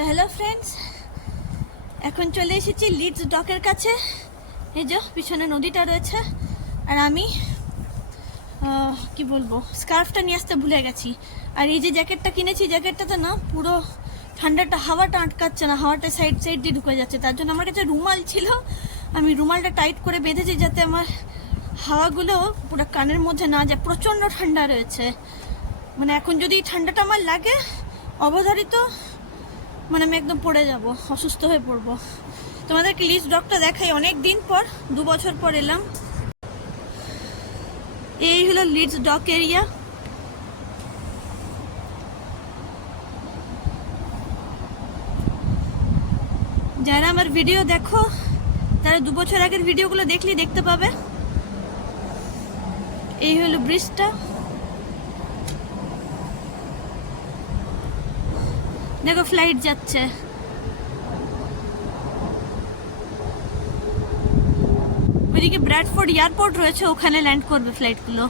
তো hello friends, এখন চলে এসেছি লিডস ডকের কাছে। এই যে পিছনে নদীটা রয়েছে, আর আমি কি বলবো, স্কার্ফটা নিয়ে আসতে ভুলে গেছি। আর এই যে জ্যাকেটটা কিনেছি, জ্যাকেটটাতে না পুরো ঠান্ডাটা, হাওয়াটা আটকাচ্ছে না, হাওয়াটা সাইড সাইড দিয়ে ঢুকে যাচ্ছে। তার জন্য আমার কাছে রুমাল ছিল, আমি রুমালটা টাইট করে বেঁধেছি যাতে আমার হাওয়াগুলো পুরো কানের মধ্যে না যায়। প্রচণ্ড ঠান্ডা রয়েছে, মানে এখন যদি ঠান্ডাটা আমার লাগে অবধারিত, মানে আমি একদম পড়ে যাব, অসুস্থ হয়ে পড়বো। তোমাদেরকে লিডস ডকটা দেখাই, অনেক দিন পর, 2 বছর পর এলাম। এই হলো লিডস ডক এরিয়া। যারা আমার ভিডিও দেখো তারা 2 বছর আগের ভিডিওগুলো দেখলে দেখতে পাবে। এই হলো ব্রিজটা, দেখো ফ্লাইট যাচ্ছে। ওইদিকে ব্র্যাডফোর্ড এয়ারপোর্ট রয়েছে, ওখানে ল্যান্ড করবে ফ্লাইটগুলো।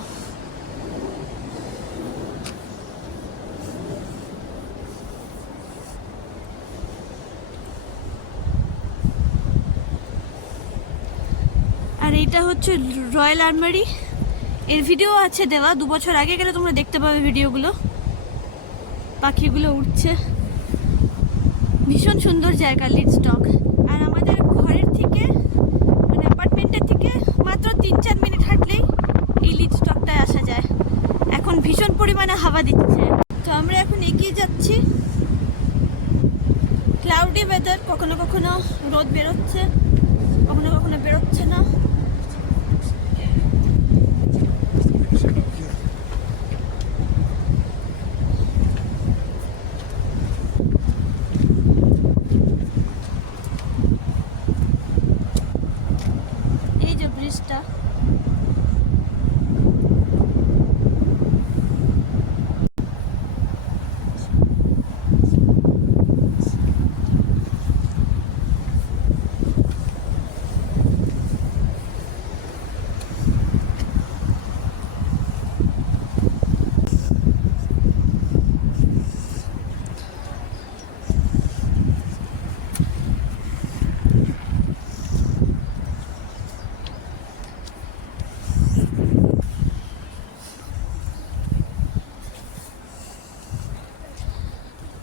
আর এইটা হচ্ছে রয়্যাল আর্মারি, এর ভিডিও আছে দেওয়া, 2 বছর আগে গেলে তোমরা দেখতে পাবে ভিডিওগুলো। পাখিগুলো উঠছে, ভীষণ সুন্দর জায়গা লিডস ডক। আর আমাদের ঘরের থেকে, মানে অ্যাপার্টমেন্টের থেকে মাত্র 3-4 মিনিট হাঁটলেই এই লিডস ডকটায় আসা যায়। এখন ভীষণ পরিমাণে হাওয়া দিচ্ছে, তো আমরা এখন এগিয়ে যাচ্ছি। ক্লাউডি ওয়েদার, কখনো কখনো রোদ বেরোচ্ছে, কখনো কখনো বেরোচ্ছে না। এই যে ব্রিজটা,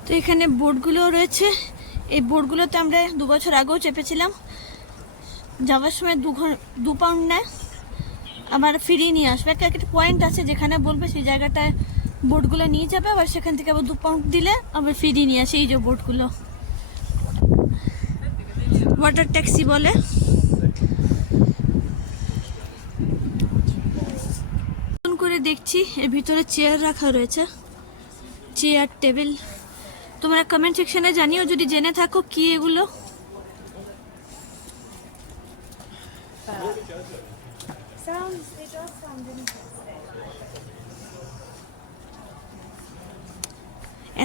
তো এখানে বোটগুলো রয়েছে। এই বোটগুলোতে আমরা 2 বছর আগেও চেপেছিলাম। যাওয়ার সময় 2 পাউন্ড নেয়, আবার ফিরিয়ে নিয়ে আসবে। একটা পয়েন্ট আছে যেখানে বলবে সেই জায়গাটায় বোটগুলো নিয়ে যাবে, আবার সেখান থেকে আবার 2 পাউন্ড দিলে আবার ফিরিয়ে নিয়ে আসে। এই যে বোটগুলো ওয়াটার ট্যাক্সি বলে। করে দেখছি এর ভিতরে চেয়ার রাখা রয়েছে, চেয়ার টেবিল। তোমরা কমেন্ট সেকশনে জানিও যদি জেনে থাকো কি এগুলো।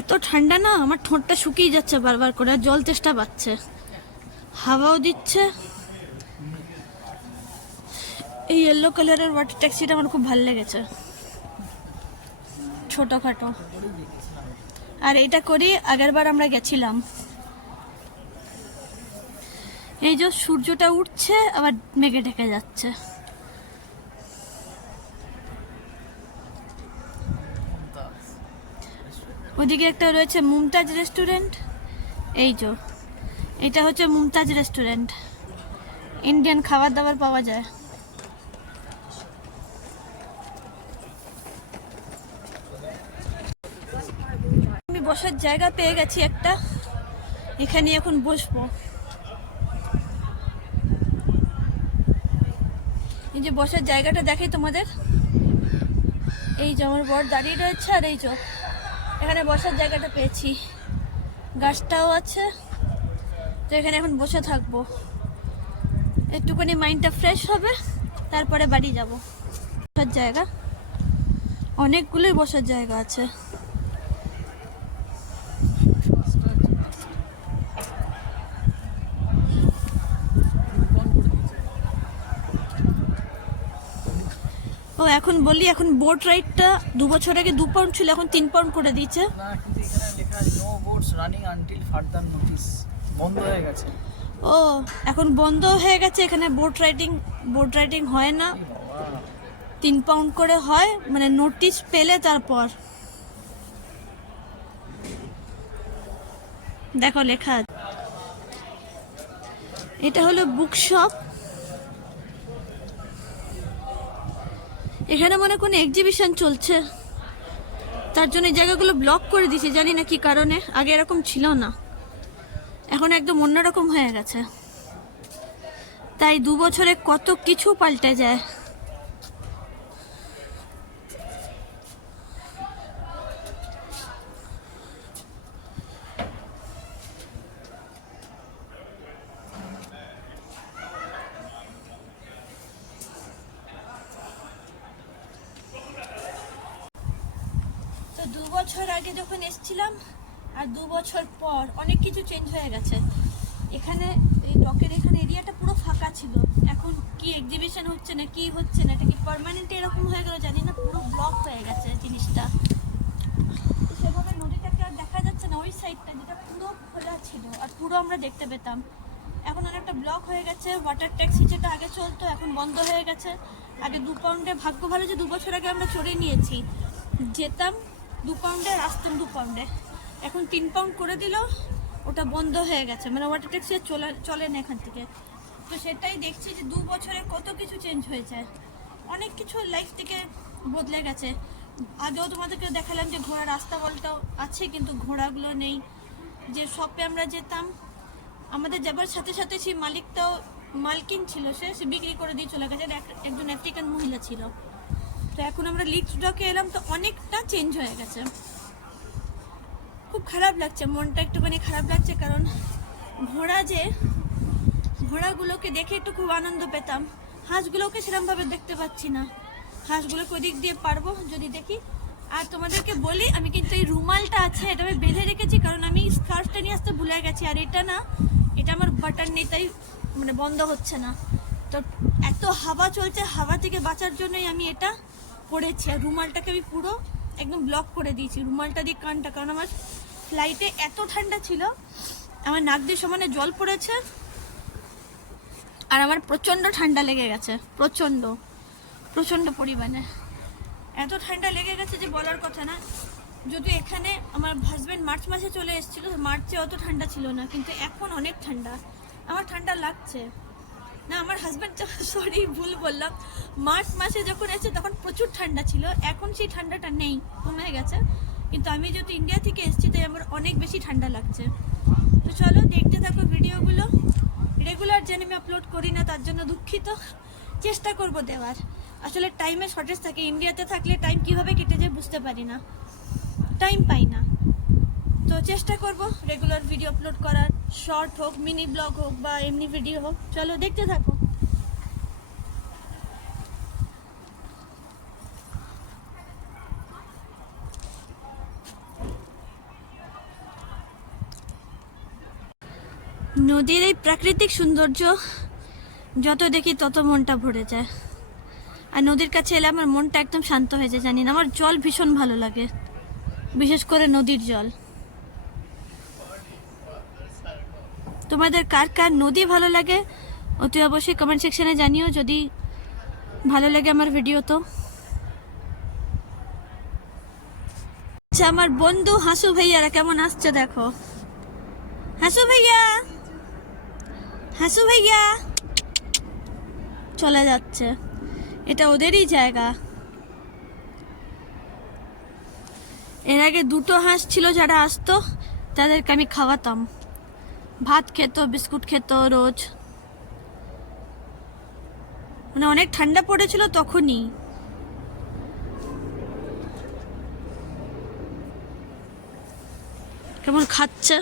এত ঠান্ডা না, আমার ঠোঁটটা শুকিয়ে যাচ্ছে বারবার করে, আর জল তেষ্টা পাচ্ছে। হাওয়াও দিচ্ছে। এই ইয়েলো কালারের ওয়াটার ট্যাক্সিটা আমার খুব ভালো লেগেছে, ছোটখাটো। আর এটা করি আগেরবার আমরা গেছিলাম। এই যে সূর্যটা উঠছে আবার মেঘে ঢেকে যাচ্ছে। ওদিকে একটা রয়েছে মুমতাজ রেস্টুরেন্ট। এই যে এটা হচ্ছে মুমতাজ রেস্টুরেন্ট, ইন্ডিয়ান খাবার দাবার পাওয়া যায়। আমি বসার জায়গা পেয়ে গেছি একটা, এখানে এখন বসবো। এই যে বসার জায়গাটা দেখাই তোমাদের, এই যে আমার বর দাঁড়িয়ে রয়েছে, আর এই যে এখানে বসার জায়গাটা পেয়েছি, গাছটাও আছে। তো এখানে এখন বসে থাকবো, একটুখানি মাইন্ডটা ফ্রেশ হবে, তারপরে বাড়ি যাব। বসার জায়গা অনেকগুলোই, বসার জায়গা আছে। ও এখন বলি, এখন বোট রাইডটা 2 বছর আগে 2 পাউন্ড ছিল, এখন 3 পাউন্ড করে দিয়েছে। না, কিন্তু এখানে লেখা আছে no boats running until further notice. বন্ধ হয়ে গেছে। ও এখন বন্ধ হয়ে গেছে। এখানে বোট রাইডিং হয় না, 3 পাউন্ড করে হয়, মানে নোটিশ পেলে তারপর। দেখো লেখা আছে। এটা হলো বুক শপ। এখানে মনে কোনো এক্সিবিশন চলছে, তার জন্য এই জায়গাগুলো ব্লক করে দিয়েছে, জানি না কি কারণে। আগে এরকম ছিল না, এখন একদম অন্যরকম হয়ে গেছে। তাই 2 বছরে কত কিছু পাল্টে যায়। তো 2 বছর আগে যখন এসেছিলাম আর 2 বছর পর অনেক কিছু চেঞ্জ হয়ে গেছে। এখানে এই ডকের এখানে এরিয়াটা পুরো ফাঁকা ছিল, এখন কি এক্সিবিশন হচ্ছে না কি হচ্ছে না, এটা কি পার্মানেন্ট এরকম হয়ে গেল জানি না, পুরো ব্লক হয়ে গেছে জিনিসটা। সেভাবে নদীটাকে আর দেখা যাচ্ছে না, ওই সাইডটা যেটা পুরো খোলা ছিল আর পুরো আমরা দেখতে পেতাম, এখন অনেকটা ব্লক হয়ে গেছে। ওয়াটার ট্যাক্সি যেটা আগে চলতো এখন বন্ধ হয়ে গেছে। আগে 2 পাউন্ডে, ভাগ্য ভালো যে 2 বছর আগে আমরা চড়ে নিয়েছি, যেতাম 2 পাউন্ডে আর আসতাম 2 পাউন্ডে। এখন 3 পাউন্ড করে দিল, ওটা বন্ধ হয়ে গেছে, মানে ওয়াটার ট্যাক্সি চলে না এখান থেকে। তো সেটাই দেখছি যে 2 বছরে কত কিছু চেঞ্জ হয়েছে, অনেক কিছু লাইফ থেকে বদলে গেছে। আগেও তোমাদেরকে দেখালাম যে ঘোড়ার রাস্তা বলটাও আছে, কিন্তু ঘোড়াগুলো নেই। যে শপে আমরা যেতাম, আমাদের যাবার সাথে সাথে সেই মালকিন ছিল, সে বিক্রি করে দিয়ে চলে গেছে, একজন আফ্রিকান মহিলা ছিল। তো এখন আমরা লিডস ডকে এলাম, তো অনেকটা চেঞ্জ হয়ে গেছে। খুব খারাপ লাগছে, মনটা একটুখানি খারাপ লাগছে, কারণ ঘোড়াগুলোকে দেখে একটু খুব আনন্দ পেতাম, হাঁসগুলোকে সেরকমভাবে দেখতে পাচ্ছি না। হাঁসগুলোকে ওই দিক দিয়ে পারবো যদি দেখি। আর তোমাদেরকে বলি, আমি কিন্তু এই রুমালটা আছে, এটা আমি বেঁধে রেখেছি, কারণ আমি স্কার্ফটা নিয়ে আসতে ভুলে গেছি। আর এটা না, এটা আমার বাটন নেই, তাই মানে বন্ধ হচ্ছে না। তো এত হাওয়া চলছে, হাওয়া থেকে বাঁচার জন্যই আমি এটা পরেছি। আর রুমালটাকে আমি পুরো একদম ব্লক করে দিয়েছি, রুমালটা দিয়ে কানটা, কারণ আমার ফ্লাইটে এত ঠান্ডা ছিল, আমার নাক দিয়ে সমানে জল পড়েছে, আর আমার প্রচণ্ড ঠান্ডা লেগে গেছে, প্রচণ্ড পরিমাণে। এত ঠান্ডা লেগে গেছে যে বলার কথা না। যদি এখানে আমার হাজব্যান্ড মার্চ মাসে চলে এসেছিলো, মার্চে অত ঠান্ডা ছিল না, কিন্তু এখন অনেক ঠান্ডা, আমার ঠান্ডা লাগছে না। আমার হাজব্যান্ড, সরি ভুল বললাম, মার্চ মাসে যখন এসেছে তখন প্রচুর ঠান্ডা ছিল, এখন সেই ঠান্ডাটা নেই, কমে গেছে। কিন্তু আমি যেহেতু ইন্ডিয়া থেকে এসেছি, তাই আমার অনেক বেশি ঠান্ডা লাগছে। তো চলো দেখতে থাকো ভিডিওগুলো। রেগুলার যেন আমি আপলোড করি না, তার জন্য দুঃখিত, চেষ্টা করব দেওয়ার। আসলে টাইমের শর্টেজ থাকে, ইন্ডিয়াতে থাকলে টাইম কিভাবে কেটে যায় বুঝতে পারি না, টাইম পাই না। তো চেষ্টা করব রেগুলার ভিডিও আপলোড করার, শর্ট হোক, মিনি ব্লগ হোক, বা এমনি ভিডিও হোক। চলো দেখতে থাকো। নদীর এই প্রাকৃতিক সৌন্দর্য যত দেখি তত মনটা ভরে যায়। আর নদীর কাছে এলে আমার মনটা একদম শান্ত হয়ে যায়। জানি না, আমার জল ভীষণ ভালো লাগে, বিশেষ করে নদীর জল। তোমাদের কার কার নদী ভালো লাগে অতি অবশ্যই কমেন্ট সেকশনে জানিও, যদি ভালো লাগে আমার ভিডিও। তো আচ্ছা, আমার বন্ধু হাসু ভাইয়ারা কেমন আসছে দেখো। হাসু ভাইয়া চলে যাচ্ছে, এটা ওদেরই জায়গা। এর আগে 2টো হাঁস ছিল, যারা আসতো তাদেরকে আমি খাওয়াতাম, ভাত খেত, বিস্কুট খেত রোজ। মানে অনেক ঠান্ডা পড়েছিল তখনই। কেমন খাচ্ছে,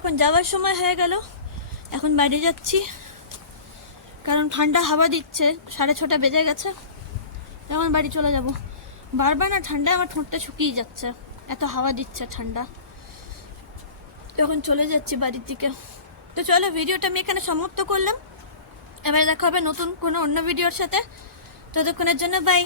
এখন যাওয়ার সময় হয়ে গেল, এখন বাইরে যাচ্ছি, কারণ ঠান্ডা হাওয়া দিচ্ছে, 6:30 বেজে গেছে, এখন বাড়ি চলে যাব। বারবার না ঠান্ডায় আমার ঠোঁটটা শুকিয়ে যাচ্ছে, এত হাওয়া দিচ্ছে ঠান্ডা। তখন চলে যাচ্ছি বাড়ির দিকে। তো চলো, ভিডিওটা আমি এখানে সমাপ্ত করলাম। এবার দেখা হবে নতুন কোনো অন্য ভিডিওর সাথে। ততক্ষণের জন্য বাই।